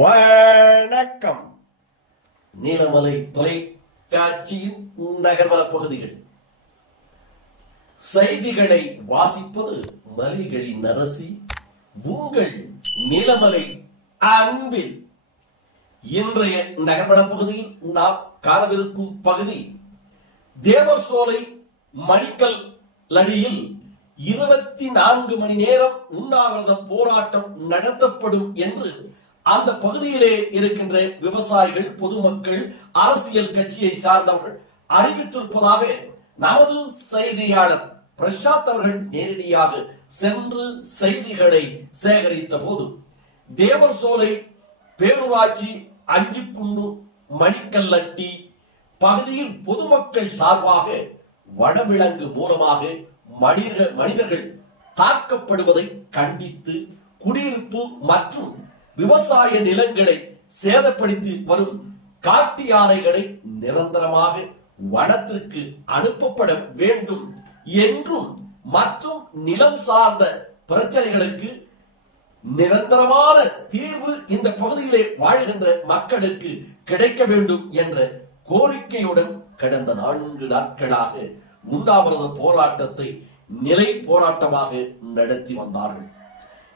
வணக்கம். நீலமலை தொலைக்காட்சியின் நகர்வல பகுதிகள் செய்திகளை வாசிப்பது மலைகளின் அரசி உங்கள் நீலமலை அன்பில். இன்றைய நகர்வல பகுதியில் நாம் காணவிருக்கும் பகுதி தேவசோலை மணிக்கல் அடியில் 24 மணி நேரம் உண்ணாவிரத போராட்டம் நடத்தப்படும் என்று அந்த பகுதியிலே இருக்கின்ற விவசாயிகள், பொதுமக்கள், அரசியல் கட்சியை சார்ந்தவர்கள் அறிவித்திருப்பதாக நமது செய்தியாளர் பிரசாத் அவர்கள் நேரடியாக சென்று செய்திகளை சேகரித்த போது தேவசோலை பேரூராட்சி அஞ்சுக்குண்டு மணிக்கல்லட்டி பகுதியில் பொதுமக்கள் சார்பாக வனவிலங்கு மூலமாக மனிதர்கள் தாக்கப்படுவதை கண்டித்து குடியிருப்பு மற்றும் விவசாய நிலங்களை சேதப்படுத்தி வரும் காட்டு யானைகளை நிரந்தரமாக வனத்திற்கு அனுப்பப்பட வேண்டும் என்றும் மற்றும் நிலம் சார்ந்த பிரச்சனைகளுக்கு நிரந்தரமான தீர்வு இந்த பகுதியிலே வாழ்கின்ற மக்களுக்கு கிடைக்க வேண்டும் என்ற கோரிக்கையுடன் கடந்த 4 நாட்களாக உண்ணாவிரத போராட்டத்தை நிலை போராட்டமாக நடத்தி வந்தார்கள்.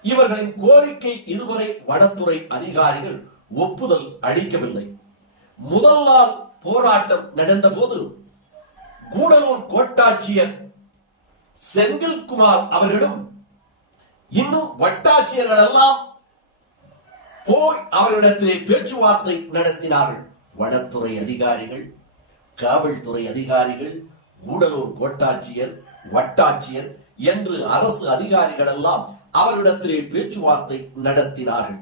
இவர்களின் கோரிக்கை இதுவரை வனத்துறை அதிகாரிகள் ஒப்புதல் அளிக்கவில்லை. முதல் நாள் போராட்டம் நடந்த போது கூடலூர் கோட்டாட்சியர் செந்தில்குமார் அவர்களும் இன்னும் வட்டாட்சியர்கள் எல்லாம் போய் அவர்களிடத்திலே பேச்சுவார்த்தை நடத்தினார்கள். வனத்துறை அதிகாரிகள், காவல்துறை அதிகாரிகள், கூடலூர் கோட்டாட்சியர், வட்டாட்சியர் என்று அரசு அதிகாரிகள் எல்லாம் அவரிடத்திலே பேச்சுவார்த்தை நடத்தினார்கள்.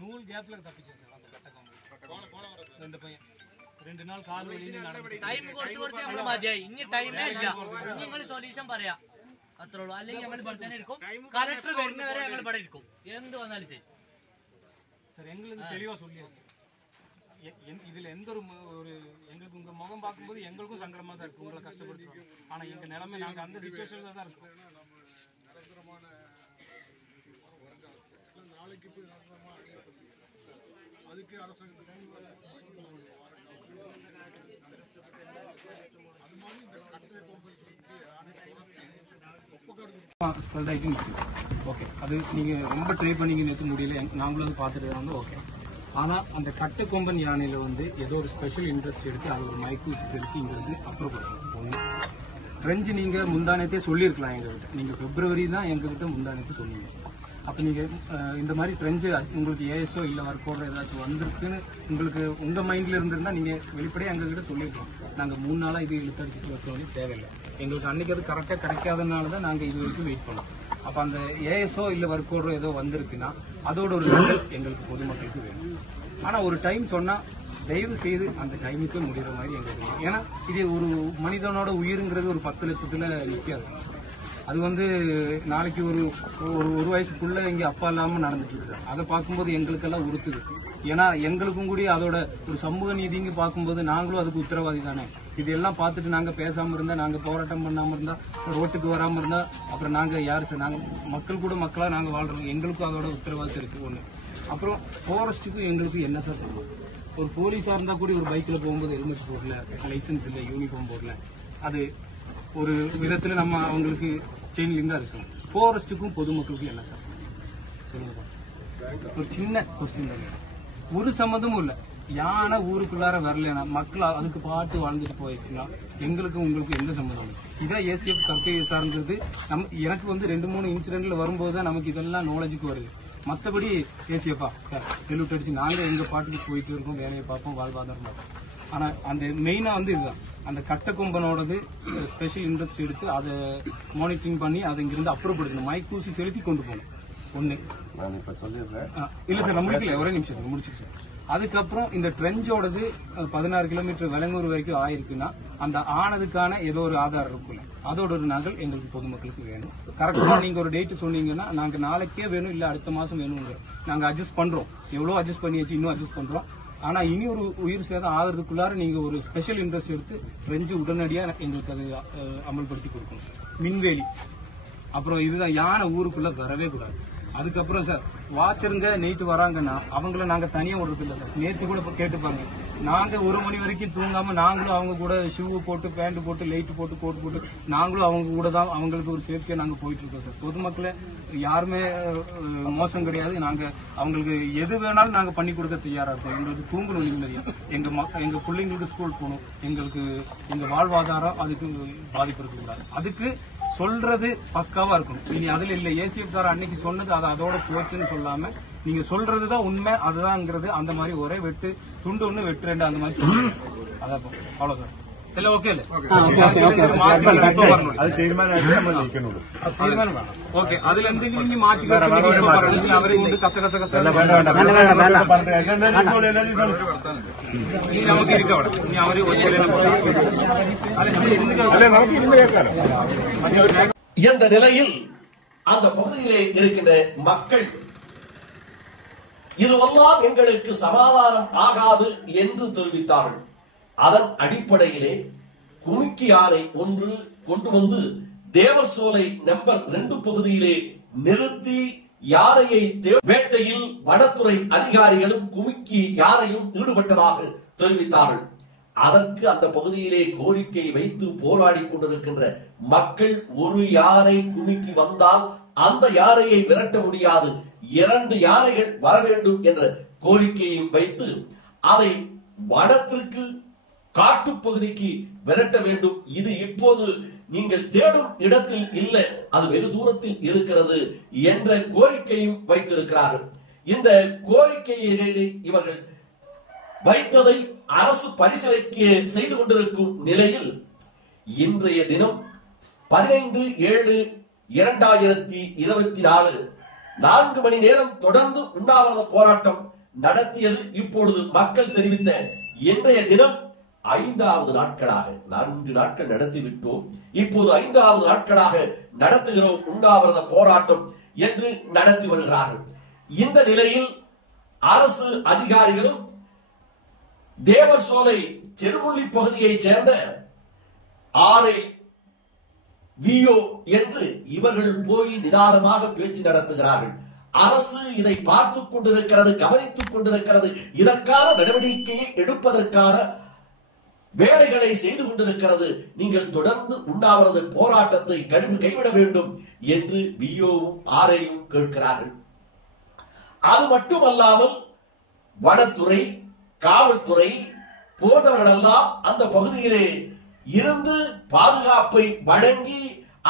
நூல் கேப்ல தப்பிச்சிருக்காங்க. அந்த கட்டகம் இந்த பையன் 2 நாள் கால் வலியில ടൈം കൊടുത്ത് നമ്മൾ മതിയായി. ഇനി ടൈമേ ഇല്ല. നിങ്ങൾ സൊല്യൂഷൻ പറയാ അത്രേ ഉള്ളൂ. അല്ലെങ്കിൽ ഞങ്ങൾ ഇവിടെ തന്നെ இருக்கும். കളക്ടർ വരുന്നവരെ ഞങ്ങൾ ഇവിടെ இருக்கும். എന്ത് വന്നാലും ശരി சார். எங்களுக்கு தெளிவா சொல்லியாச்சு. இதுல எந்த ஒரு எங்களுக்கு உங்க முகம் பார்க்கும்போது எங்களுக்கும் சங்கடமா தான் இருக்கு. உங்களை கஷ்டப்படுத்துறோம். ஆனா எங்க நிலைமை நாங்க அந்த சிச்சுவேஷன்ல தான் இருக்கோம். நிரந்தரமான நாளைக்கு போய் நிரந்தரமா அதுக்கு அரசாங்கத்துக்கு அது மாதிரி இந்த கட்டை ஓகே, அது நீங்க ரொம்ப ட்ரை பண்ணீங்க நேற்று முடியல, நாங்களும் அது பார்த்துட்டு வந்து ஓகே. ஆனா அந்த கட்டு கொம்பன் யானையில வந்து ஏதோ ஒரு ஸ்பெஷல் இன்ட்ரெஸ்ட் எடுத்து அது ஒரு மைக்கூசி செலுத்தி இங்க வந்து அப்ரூவ் பண்ணுறோம். ஒன்று ட்ரெஞ்சு நீங்க முந்தானத்தே சொல்லியிருக்கலாம் எங்ககிட்ட. நீங்க பிப்ரவரி தான் எங்ககிட்ட முந்தானத்தை சொன்னீங்க. அப்போ நீங்கள் இந்த மாதிரி ட்ரெஞ்சு உங்களுக்கு ஏஎஸ்ஓ இல்லை ஒர்க்கோட ஏதாச்சும் வந்திருக்குன்னு உங்களுக்கு உங்கள் மைண்டில் இருந்திருந்தால் நீங்கள் வெளிப்படையாக எங்ககிட்ட சொல்லியிருக்கோம். நாங்கள் 3 நாளாக இது இழுத்தடிச்சிட்டு வைக்க தேவையில்லை. எங்களுக்கு அன்றைக்கி அது கரெக்டாக கிடைக்காதனால தான் நாங்கள் இது வரைக்கும் வெயிட் பண்ணோம். அப்போ அந்த ஏஎஸ்ஓ இல்லை ஒர்க்கோட ஏதோ வந்திருக்குன்னா அதோட ஒரு ரிசல்ட் எங்களுக்கு பொதுமக்களுக்கு வேணும். ஆனால் ஒரு டைம் சொன்னால் தயவு செய்து அந்த டைமுக்கு முடிகிற மாதிரி எங்களுக்கு. ஏன்னா இது ஒரு மனிதனோட உயிருங்கிறது ஒரு 10 லட்சத்தில் நிற்காது. அது வந்து நாளைக்கு ஒரு வயசுக்குள்ள இங்கே அப்பா இல்லாமல் நடந்துட்டு இருக்கு. அதை பார்க்கும்போது எங்களுக்கெல்லாம் உறுத்துது. ஏன்னா எங்களுக்கும் கூட அதோட ஒரு சமூக நீதிங்க பார்க்கும்போது நாங்களும் அதுக்கு உத்தரவாதி தானே. இதெல்லாம் பார்த்துட்டு நாங்கள் பேசாமல் இருந்தால், நாங்கள் போராட்டம் பண்ணாமல் இருந்தால், ரோட்டுக்கு வராமல் இருந்தால் அப்புறம் நாங்கள் யார் சார்? நாங்கள் மக்கள் கூட மக்களாக நாங்கள் வாழ்கிறோம். எங்களுக்கும் அதோட உத்தரவாதம் இருக்குது. ஒன்று அப்புறம் ஃபாரஸ்ட்டுக்கும் எங்களுக்கும் என்ன சார் சொல்லுவோம்? ஒரு போலீஸாக இருந்தால் கூட ஒரு பைக்கில் போகும்போது ஹெல்மெட் போடல, லைசன்ஸ் இல்லை, யூனிஃபார்ம் போடல, அது ஒரு விதத்தில் நம்ம அவங்களுக்கு செயின் லிங்காக இருக்கும். ஃபாரஸ்ட்டுக்கும் பொதுமக்களுக்கும் என்ன சார் சொல்லுங்க? ஒரு சின்ன கொஸ்டின் தான். ஒரு சம்மந்தமும் இல்லை. யானை ஊருக்குள்ளார வரலன்னா மக்கள் அதுக்கு பாட்டு வாழ்ந்துட்டு போயிடுச்சுன்னா எங்களுக்கு உங்களுக்கு எந்த சம்மந்தம் இல்லை. இதான் ஏசிஎஃப் கற்பை சார்ந்தது. எனக்கு வந்து 2-3 இன்சிடென்ட்ல வரும்போது தான் நமக்கு இதெல்லாம் நாலேஜுக்கு வருது. மற்றபடி ஏசிஎஃபா சார் செல்யூட் அடிச்சு நாங்கள் எங்கள் பாட்டுக்கு போயிட்டு இருக்கோம், வேலையை பார்ப்போம், வாழ்வாதாரம் பார்ப்போம். ஆனால் அந்த மெயினாக வந்து இதுதான், அந்த கட்டக்கொம்பனோடது ஸ்பெஷல் இன்ட்ரெஸ்ட் எடுத்து அதை மானிட்டரிங் பண்ணி அதை இங்கிருந்து அப்புறப்படுத்தணும். மைக்கூசி செலுத்தி கொண்டு போகணும். ஒன்று நான் இப்போ சொல்லிடுறேன். இல்லை சார், நான் முடிக்கல, ஒரே நிமிஷத்துக்கு முடிச்சிச்சு. அதுக்கப்புறம் இந்த ட்ரெஞ்சோடது 16 கிலோமீட்டர் விலங்கூர் வரைக்கும் ஆயிருக்குன்னா அந்த ஆனதுக்கான ஏதோ ஒரு ஆதாரம் இருக்குல்ல. அதோட ஒரு நகல் எங்களுக்கு பொதுமக்களுக்கு வேணும். கரெக்டா நீங்க ஒரு டேட் சொன்னீங்கன்னா நாங்க நாளைக்கே வேணும் இல்ல அடுத்த மாசம் வேணுங்க நாங்க அட்ஜஸ்ட் பண்றோம். எவ்வளவு அட்ஜஸ்ட் பண்ணியாச்சு, இன்னும் அட்ஜஸ்ட் பண்றோம். ஆனா இனி ஒரு உயிர் சேதம் ஆகிறதுக்குள்ளார நீங்க ஒரு ஸ்பெஷல் இன்ட்ரெஸ்ட் எடுத்து ரெஞ்சு உடனடியா எங்களுக்கு அது அமல்படுத்தி கொடுக்கணும். மின்வேலி, அப்புறம் இதுதான் யானை ஊருக்குள்ள வரவே கூடாது. அதுக்கப்புறம் சார் வாட்சருங்க நைட்டு வராங்கன்னா அவங்கள நாங்க தனியா விடுறது இல்லை சார். நேற்று கூட கேட்டுப்பாங்க, நாங்க 1 மணி வரைக்கும் தூங்காம நாங்களும் அவங்க கூட ஷூ போட்டு பேண்ட் போட்டு லைட் போட்டு கோட் போட்டு நாங்களும் அவங்க கூட தான் அவங்களுக்கு ஒரு சேஃப்டியா நாங்க போயிட்டு இருக்கோம் சார். பொதுமக்களை யாருமே மோசம் கிடையாது. நாங்க அவங்களுக்கு எது வேணாலும் நாங்க பண்ணி கொடுக்க தயாரா இருக்கோம். எங்களுக்கு தூங்கணும் நிம்மதியா, எங்க பிள்ளைங்களுக்கு ஸ்கூல் போகணும், எங்களுக்கு எங்க வாழ்வாதாரம் அதுக்கு பாதிப்பு இருக்கக்கூடாது. அதுக்கு சொல்றது பக்காவா இருக்கணும். நீங்க அதுல இல்ல ஏசிஎஃப் சார் அன்னைக்கு சொன்னது அது அதோட போச்சுன்னு சொல்லாம நீங்க சொல்றதுதான் உண்மை அதுதான்ங்கிறது அந்த மாதிரி ஒரே வெட்டு துண்டு 1 வெட்டு 2 அந்த மாதிரி சொல்லுங்க. அதான் அவ்வளவுதான். எல்லாம் ஓகே இல்ல? ஓகே, அதுல இருந்து நீங்க மாற்றி அவரை கொண்டு கச கச கச நீ நமக்கு இருக்க விட நீ அவரே இந்த நிலையில் அந்த பகுதியிலே இருக்கின்ற மக்கள் இதுவெல்லாம் எங்களுக்கு சமாதானம் ஆகாது என்று தெரிவித்தார்கள். அதன் அடிப்படையிலே குமிக்கி யானை ஒன்று கொண்டு வந்து தேவர் சோலை நம்பர் 2 பகுதியிலே நிறுத்தி யானையை வேட்டையில் வனத்துறை அதிகாரிகளும் குமிக்கி யானையும் ஈடுபட்டதாக தெரிவித்தார்கள். அதற்கு அந்த பகுதியிலே கோரிக்கை வைத்து போராடி கொண்டிருக்கின்ற மக்கள் ஒரு யானை குமிக்கி வந்தால் அந்த யானையை விரட்ட முடியாது, 2 யானைகள் வர வேண்டும் என்ற கோரிக்கையை வைத்து அதை வனத்திற்கு காட்டுப்பகுதிக்கு விரட்ட வேண்டும். இது இப்போது நீங்கள் தேடும் இடத்தில் இல்லை, அது வெகு தூரத்தில் இருக்கிறது என்ற கோரிக்கையும் வைத்திருக்கிறார்கள். இந்த கோரிக்கையை இவர்கள் வைத்ததை அரசு பரிசீலிக்க செய்து கொண்டிருக்கும் நிலையில் இன்றைய தினம் 15/7/2024 4 மணி நேரம் தொடர்ந்து உண்ணாவிரத போராட்டம் நடத்தியது இப்பொழுது மக்கள் தெரிவித்த இன்றைய தினம் 5வது நாட்களாக 4 நாட்கள் நடத்திவிட்டோம். இப்போது 5வது நாட்களாக நடத்துகிறோம் உண்ணாவிரத போராட்டம் என்று நடத்தி வருகிறார்கள். இந்த நிலையில் அரசு அதிகாரிகளும் தேவர் சோலை செருமுள்ளி பகுதியைச் சேர்ந்த ஆரை விஓ என்று இவர்கள் போய் நிதானமாக பேச்சு நடத்துகிறார்கள். அரசு இதை பார்த்துக் கொண்டிருக்கிறது, கவனித்துக் கொண்டிருக்கிறது, இதற்கான நடவடிக்கையை எடுப்பதற்கான வேலைகளை செய்து கொண்டிருக்கிறது. நீங்கள் தொடர்ந்து உண்ணாவிரத போராட்டத்தை கைவிட வேண்டும் என்று விஓவும் ஆரையும் கேட்கிறார்கள். அது மட்டுமல்லாமல் வனத்துறை, காவல்துறை போன்றவர்களெல்லாம் அந்த பகுதியிலே இருந்து பாதுகாப்பை வழங்கி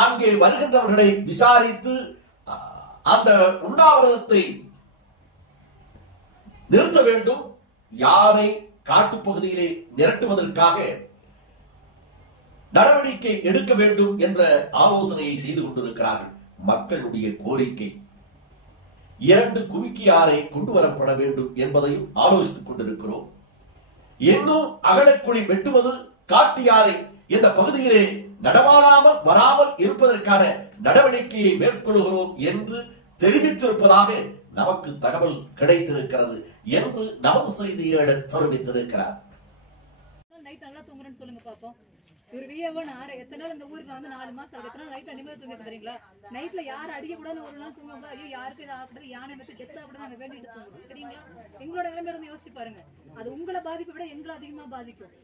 அங்கே வருகின்றவர்களை விசாரித்து அந்த உண்ணாவிரதத்தை நிறுத்த வேண்டும், யாரை காட்டுப்பகுதியிலே நிரட்டுவதற்காக நடவடிக்கை எடுக்க வேண்டும் என்ற ஆலோசனையை செய்து கொண்டிருக்கிறார்கள். மக்களுடைய கோரிக்கை 2 குமிக்கி யானை கொண்டு வரப்பட வேண்டும் என்பதையும் ஆலோசித்துக் கொண்டிருக்கிறோம். இன்னும் அகலக்குழி வெட்டுவது, காட்டு யானை இந்த பகுதியிலே நடமாடாமல் வராமல் இருப்பதற்கான நடவடிக்கையை மேற்கொள்கிறோம் என்று தெரிவித்திருப்பதாக நமக்கு தகவல் கிடைத்திருக்கிறது என்று நமது செய்தியாளர் தெரிவித்திருக்கிறார். சொல்லுங்க பாப்போம். ஒரு விஏஓ எத்தனை நாள் இந்த ஊருக்கு வந்து 4 மாசம் எத்தனை நாள் நைட்ல நிம்மதி தூங்கிட்டு தெரியுங்களா? நைட்ல யாரும் அடிக்க கூடாது ஒரு நாள் தூங்க, ஐயோ யாருக்கு இது ஆகக்கூடாது, யானை வச்சு டெத் ஆகக்கூடாது நாங்க வேண்டிட்டு தூங்குவோம் சரிங்களா? எங்களோட நிலைமை இருந்து யோசிச்சு பாருங்க. அது உங்களை பாதிப்பை விட எங்களை அதிகமா பாதிக்கும்.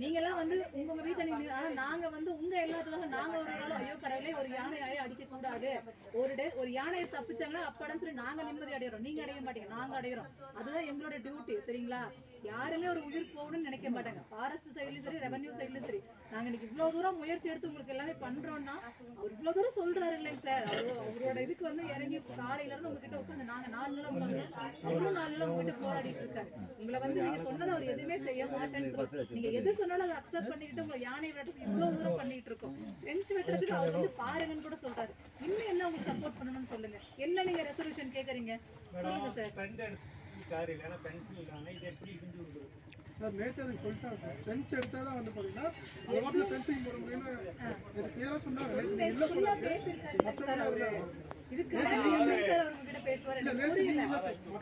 நீங்க எல்லாம் வந்து உங்க வீட்டை நீங்க, ஆனா நாங்க வந்து உங்க எல்லாத்துக்காக நாங்க ஒரு நாள் ஐயோ கடவுளே ஒரு யானையை அடிக்க கூடாது, ஒரு யானையை தப்பிச்சாங்கன்னா அப்படம் சொல்லி நாங்க நிம்மதி அடைகிறோம். நீங்க அடைய மாட்டீங்க, நாங்க அடைகிறோம். அதுதான் எங்களோட டியூட்டி சரிங்களா? யாருமே ஒரு உயிர் போகணும்னு நினைக்க மாட்டாங்க. ஃபாரஸ்ட் சைட்லயும் சரி, ரெவன்யூ சைட்லயும் சரி. நாங்க இன்னைக்கு இவ்வளவு தூரம் முயற்சி எடுத்து உங்களுக்கு எல்லாமே பண்றோம்னா அவர் இவ்வளவு தூரம் சொல்றாரு இல்லைங்க சார். அவரோட இதுக்கு வந்து இறங்கி காலையில இருந்து உங்ககிட்ட உட்காந்து நாங்க 4 நாள் உட்காந்து அவரும் 4 நாள் உங்ககிட்ட போராடிட்டு இருக்காரு. உங்களை வந்து நீங்க சொன்னதை அவர் எதுவுமே செய்ய மாட்டேன்னு சொல்லுங்க. நீங்க எது சொன்னாலும் அதை அக்செப்ட் பண்ணிட்டு உங்களை யானை வெட்டுறதுக்கு இவ்வளவு தூரம் பண்ணிட்டு இருக்கோம். பெஞ்ச் வெட்டுறதுக்கு அவர் வந்து பாருங்கன்னு கூட சொல்றாரு. இன்னும் என்ன உங்களுக்கு சப்போர்ட் பண்ணணும்னு சொல்லுங்க. என்ன நீங்க ரெசல்யூஷன் கேக்குறீங்க சொல்லுங்க சார். சார் நேற்று அதுக்கு சொல்லிட்டாங்க சார் ஃப்ரெண்ட்ஸ் எடுத்தால் தான் வந்து பார்த்தீங்கன்னா அது வாட்டில் ஃபென்சிங் போட முடியும்னு எனக்கு கிளியராக சொன்னாங்க நேற்று இல்லை போல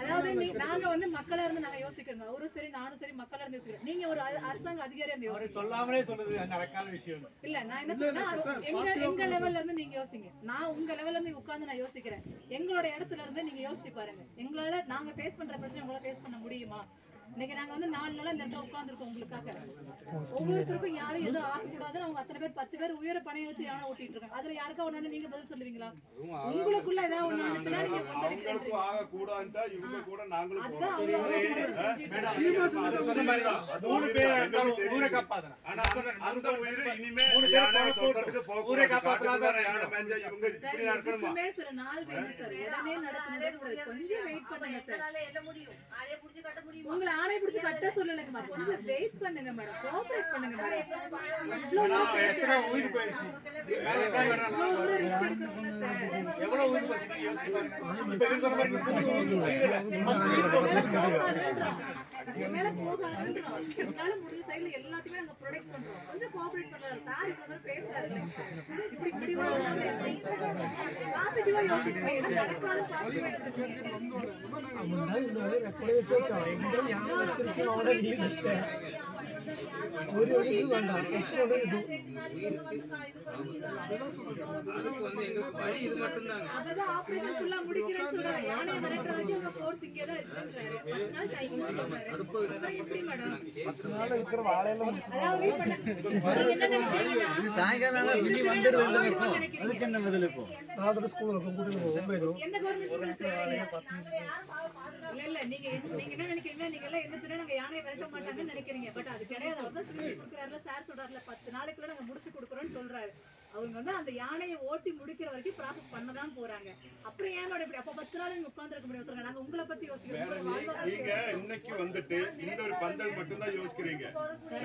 அதாவது நாங்க வந்து மக்களா இருந்து நாங்க யோசிக்கிறோம். அவரும் சரி நானும் சரி மக்களா இருந்து யோசிக்கிறோம். நீங்க ஒரு அரசாங்க அதிகாரியா இருந்து யோசிக்கிறீங்க. சொல்லாமலே சொல்றது நடக்காத விஷயம் இல்ல. நான் என்ன சொல்றேன், எங்க லெவல்ல இருந்து நீங்க யோசிங்க. நான் உங்க லெவல்ல இருந்து உட்கார்ந்து நான் யோசிக்கிறேன். எங்களோட இடத்துல இருந்து நீங்க யோசிச்சு பாருங்க. எங்களால நாங்க ஃபேஸ் பண்ற பிரச்சனை உங்களால ஃபேஸ் பண்ண முடியுமா? இன்னைக்கு நாங்க வந்து 4 நாளா இந்த இடத்துல உட்கார்ந்துருக்கோம் உங்களுக்காக. ஒவ்வொருத்தருக்கும் யாரும் எதுவும் ஆகக்கூடாதுன்னு அவங்க அத்தனை பேர் 10 பேர் உயர பணைய வச்சு யானை ஓட்டிட்டு இருக்காங்க. அதுல யாருக்கா ஒண்ணு நீங்க பதில் சொல்லுவீங்களா? உங்களுக்குள்ள ஏதாவது ஒண்ணு நினைச்சுன்னா நீங்க சில நாள் வேணும் சார். உடனே நடக்கும்போது கொஞ்சம் வெயிட் பண்ணுங்க சார். உங்களை ஆணை பிடிச்சு கட்ட சொல்லலைங்கம்மா. கொஞ்சம் வெயிட் பண்ணுங்க மேடம். கோஆபரேட் பண்ணுங்க மேடம். இவ்வளவு ரிஸ்க் எடுக்கணும்ல சார். எவ்வளவு உயிர் போச்சு யோசிச்சு மேல போகாதுன்றோம். இதனால முடிஞ்ச சைடுல எல்லாத்தையுமே நாங்க ப்ரொடெக்ட் பண்றோம். கொஞ்சம் கோஆபரேட் பண்ணலாம் சார். இவ்வளவு பேசுறாரு. இப்படி பாசிட்டிவா யோசிச்சு எது நடக்காத பாசிட்டிவா அப்பதான் ஆபரேஷன் ஃபுல்லா முடிக்கிறேன்னு சொல்றாரு. யானை மிரட்டுற வரைக்கும் உங்க ஃபோர்ஸ் இங்கே தான் இருக்குன்றாரு. 10 நாள் டைம் சொல்றாரு. அப்புறம் எப்படி மேடம் 10 நாள் இருக்கிற வாழையில அதாவது என்ன நினைக்கிறீங்க? சாயங்காலம் இப்படி வந்துரு அதுக்கு என்ன பதில் இப்போ? நான் ஸ்கூலுக்கு கூட்டிட்டு போறேன். எந்த கவர்மெண்ட் இல்ல நீங்க என்ன நினைக்கிறீங்க? நீங்க எல்லாம் எந்திரச்சுனா நாங்க யானை விரட்ட மாட்டாங்கன்னு நினைக்கிறீங்க. பட் அது கிடையாது. அவர் தான் சொல்லி கொடுக்குறாருல சார் சொல்றாருல 10 நாளைக்குள்ள நாங்க முடிச்சு கொடுக்குறோம்னு சொல்றாரு. அவங்க வந்து அந்த யானையை ஓட்டி முடிக்கிற வரைக்கும் ப்ராசஸ் பண்ணதான் போறாங்க. அப்புறம் ஏன் இப்படி அப்ப 10 நாள் நீங்க உட்கார்ந்து இருக்க முடியும் சொல்றாங்க. நாங்க உங்களை பத்தி யோசிக்கிறோம். நீங்க இன்னைக்கு வந்துட்டு இந்த ஒரு பந்தல் மட்டும் தான் யோசிக்கிறீங்க.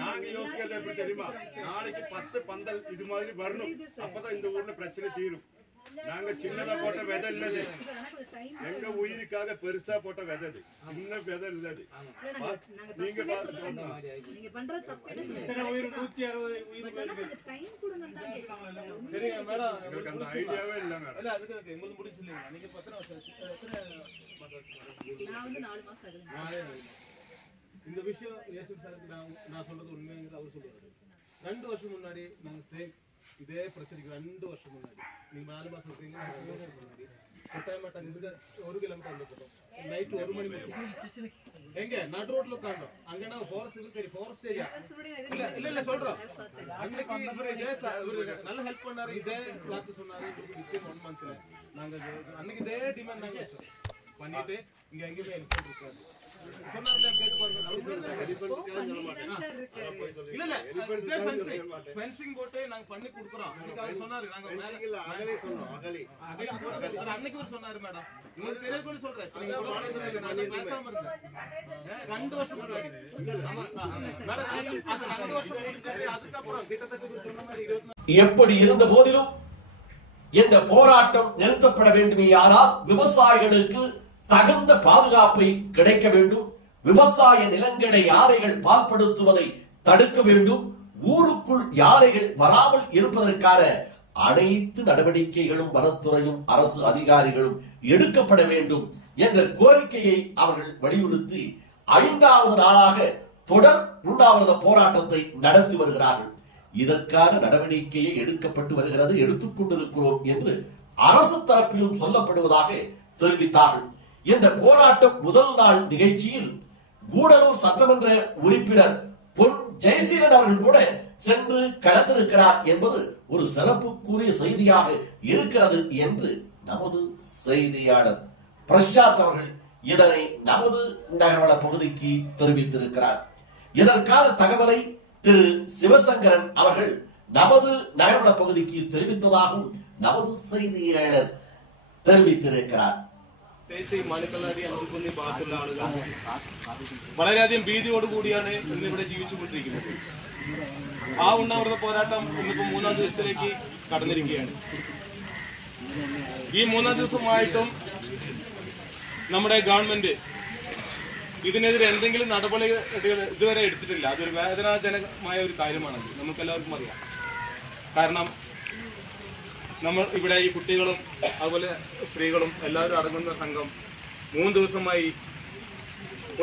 நாங்க யோசிக்கிறது எப்படி தெரியுமா? நாளைக்கு 10 பந்தல் இது மாதிரி வரணும். அப்பதான் இந்த ஊர்ல பிரச்சனை தீரும். நாங்க சின்னதா போட்ட விதை இல்லது. எங்க உயிருக்காக பெருசா போட்ட விதை இது. சின்ன விதை இல்லது. நீங்க நீங்க பண்றது தப்பு இல்ல. உயிர் 160 உயிர் டைம் கொடுங்கன்னு தான் கேக்குறாங்க. சரிங்க மேடம். உங்களுக்கு அந்த ஐடியாவே இல்ல மேடம். இல்ல அதுக்கு உங்களுக்கு முடிச்சில்லைங்க. நீங்க 10 வருஷம் நான் வந்து 4 மாசம் ஆகுது. இந்த விஷயம் ஏசு சார் நான் சொல்றது உண்மைங்கிறது அவர் சொல்றாரு. 2 வருஷம் முன்னாடி நாங்க சேம் இதே பிரச்சனைக்கு 2 வருஷம் முன்னாடி நீங்க 4 மாசம் இருக்கீங்க. 2 வருஷம் முன்னாடி கொட்டாயமாட்ட இருந்து 1 கிலோமீட்டர் அந்த போட்டோம். நைட் 1 மணி எங்க நடு ரோட்ல உட்கார்ந்தோம். அங்க நான் ஃபாரஸ்ட் ஏரியா இல்ல சொல்றோம். அன்னைக்கு இவரு நல்ல ஹெல்ப் பண்ணாரு. இதே பார்த்து சொன்னாரு. 1 மந்த்ல நாங்க அன்னைக்கு இதே டிமாண்ட் நாங்க வச்சோம். பண்ணிட்டு இங்க எங்கேயுமே ஹெல்ப் பண்ணிருக்காரு சொன்னார்ல. கேட்டு பாருங்க. இல்ல ஃபென்சிங் போட்டு நாங்க பண்ணி கொடுக்குறோம். அவர் சொன்னாரு. நாங்க அகலே சொன்னோம். அன்னைக்கு ஒரு சொன்னாரு மேடம். உங்களுக்கு தெரியல சொல்றேன். 2 வருஷம் முன்னாடி மேடம் 2 வருஷம் முடிஞ்சிட்டு அதுக்கப்புறம் கிட்டத்தட்ட சொன்ன மாதிரி 24 எப்படி இருந்த போதிலும் இந்த போராட்டம் நிறுத்தப்பட வேண்டுமே. யாரால் விவசாயிகளுக்கு தகுந்த பாதுகாப்பை கிடைக்க வேண்டும். விவசாய நிலங்களை யானைகள் பால்படுத்துவதை தடுக்க வேண்டும். ஊருக்குள் யானைகள் வராமல் இருப்பதற்கான அனைத்து நடவடிக்கைகளும் வனத்துறையும் அரசு அதிகாரிகளும் எடுக்கப்பட வேண்டும் என்ற கோரிக்கையை அவர்கள் வலியுறுத்தி 5வது நாளாக தொடர் உண்ணாவிரத போராட்டத்தை நடத்தி வருகிறார்கள். இதற்கான நடவடிக்கையை எடுக்கப்பட்டு வருகிறது, எடுத்துக்கொண்டிருக்கிறோம் என்று அரசு தரப்பிலும் சொல்லப்படுவதாக தெரிவித்தார்கள். இந்த போராட்டம் முதல் நாள் நிகழ்ச்சியில் கூடலூர் சட்டமன்ற உறுப்பினர் பொன் ஜெயசீலன் அவர்கள் கூட சென்று கலந்திருக்கிறார் என்பது ஒரு சிறப்புக்குரிய செய்தியாக இருக்கிறது என்று நமது செய்தியாளர் பிரசாத் அவர்கள் இதனை நமது நகர்வள பகுதிக்கு தெரிவித்திருக்கிறார். இதற்கான தகவலை திரு சிவசங்கரன் அவர்கள் நமது நகர்வள பகுதிக்கு தெரிவித்ததாகவும் நமது செய்தியாளர் தெரிவித்திருக்கிறார். വളരെയധികം ഭീതിയോടുകൂടിയാണ് ഇന്നിവിടെ ജീവിച്ചുകൊണ്ടിരിക്കുന്നത്. ആ ഉണ്ണാവിരത പോരാട്ടം ഇന്നിപ്പോ 3ാം ദിവസത്തിലേക്ക് കടന്നിരിക്കുകയാണ്. ഈ 3ാം ദിവസമായിട്ടും നമ്മുടെ ഗവൺമെന്റ് ഇതിനെതിരെ എന്തെങ്കിലും നടപടികൾ ഇതുവരെ എടുത്തിട്ടില്ല. അതൊരു വേദനാജനകമായ ഒരു കാര്യമാണത്, നമുക്കെല്ലാവർക്കും അറിയാം. കാരണം നമ്മൾ ഇവിടെ ഈ കുട്ടികളും അതുപോലെ സ്ത്രീകളും എല്ലാവരും അടങ്ങുന്ന സംഘം 3 ദിവസമായി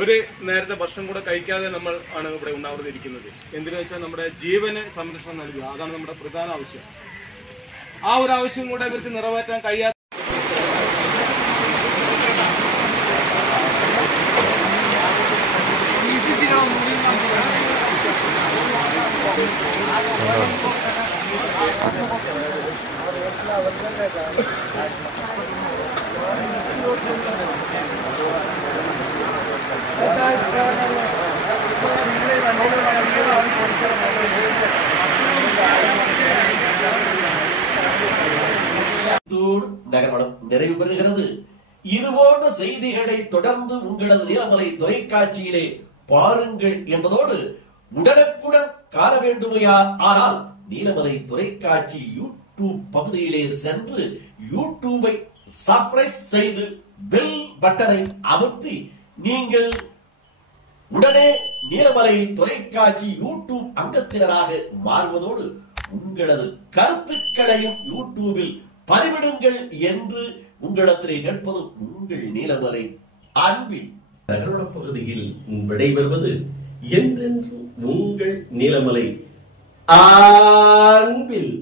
ഒരു നേരത്തെ ഭക്ഷണം കൂടെ കഴിക്കാതെ നമ്മൾ ആണ് ഇവിടെ ഉണ്ണാവൃതിരിക്കുന്നത്. എന്തിനു വെച്ചാൽ നമ്മുടെ ജീവന് സംരക്ഷണം നൽകുക, അതാണ് നമ്മുടെ പ്രധാന ആവശ്യം. ആ ഒരു ആവശ്യം കൂടെ ഇവർക്ക് നിറവേറ്റാൻ കഴിയാത്ത நகர்வனம் நிறைவு பெறுகிறது. இதுபோன்ற செய்திகளை தொடர்ந்து உங்களது நீலமலை தொலைக்காட்சியிலே பாருங்கள் என்பதோடு உடனுக்குடன் காண வேண்டுமையா ஆனால் நீலமலை தொலைக்காட்சி யூடியூப் பகுதியிலே சென்று யூடியூபை சப்ஸ்கிரைப் செய்து பெல் பட்டனை அமர்த்தி நீங்கள் உடனே நீலமலை தொலைக்காட்சி யூடியூப் அங்கத்தினராக மாறுவதோடு உங்களது கருத்துக்களையும் யூடியூபில் பதிவிடுங்கள் என்று உங்களிடத்திலே கேட்பது உங்கள் நீலமலை அன்பில். நகரோட பகுதியில் விடைபெறுவது என்றென்று உங்கள் நீலமலை அன்பில்.